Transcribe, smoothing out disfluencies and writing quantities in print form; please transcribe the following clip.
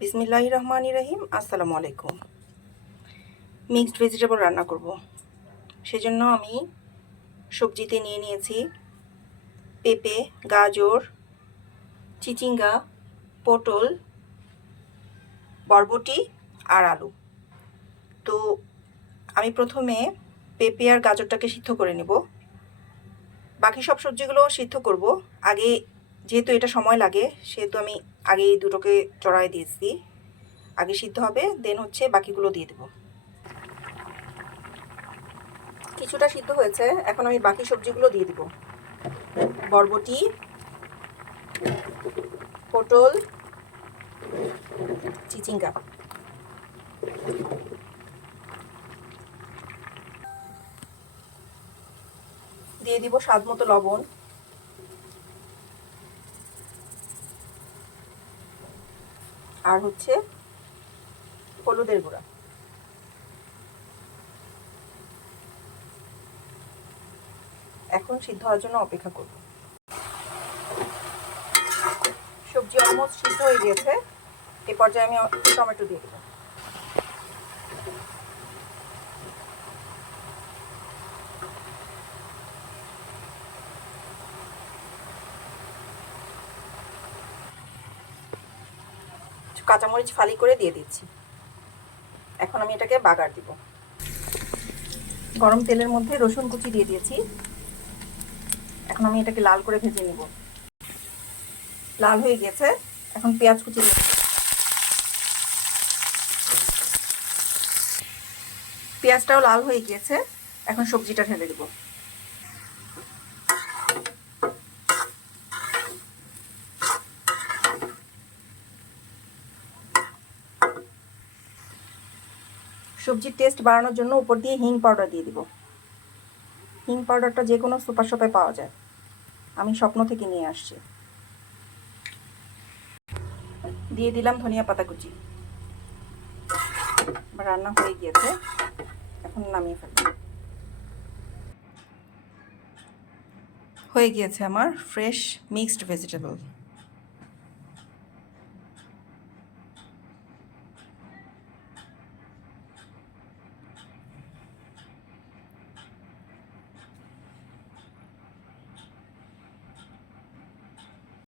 বিসমিল্লাহির রহমানির রহিম। আসসালামু আলাইকুম। মিক্সড ভেজিটেবল রান্না করব, সেজন্য আমি সবজিতে নিয়ে নিয়েছি পেঁপে, গাজর, চিচিঙ্গা, পটল, বরবটি আর আলু। তো আমি প্রথমে পেঁপে আর গাজরটাকে সিদ্ধ করে নেব। বাকি সব সবজিগুলো সিদ্ধ করব আগে, যেহেতু এটা সময় লাগে সেহেতু আমি আগে এই দুটোকে চড়াই দিয়েছি। আগে সিদ্ধ হবে, দেন হচ্ছে বাকিগুলো দিয়ে দেব। কিছুটা সিদ্ধ হয়েছে, এখন আমি বাকি সবজিগুলো দিয়ে দিব। বরবটি, পটল, চিচিঙ্গা, দিয়ে দিব স্বাদ মতো লবণ, আর হচ্ছে হলুদের গুঁড়া। এখন সিদ্ধ হওয়ার জন্য অপেক্ষা করব। সবজি অলমোস্ট সিদ্ধ হয়ে গিয়েছে, এ পর্যায়ে আমি টমেটো দিয়ে দেব। কাঁচামরিচ ফালি করে দিয়ে দিচ্ছি। এখন আমি এটাকে বাগার দিব। গরম তেলের মধ্যে রসুন কুচি দিয়ে দিয়েছি। এখন আমি এটাকে লাল করে ভেজে নেব। লাল হয়ে গেছে, এখন পেঁয়াজ কুচি দিয়ে দেব। পেঁয়াজটাও লাল হয়ে গিয়েছে, এখন সবজিটা ঢেলে দেব। সবজির টেস্ট বাড়ানোর জন্য উপর দিয়ে হিং পাউডার দিয়ে দিব। হিং পাউডারটা যে কোনো সুপার শপে পাওয়া যায়, আমি স্বপ্ন থেকে নিয়ে আসছি। দিয়ে দিলাম ধনিয়া পাতা কুচি। রান্না হয়ে গিয়েছে, এখন নামিয়ে ফেলব। হয়ে গিয়েছে আমার ফ্রেশ মিক্সড ভেজিটেবল।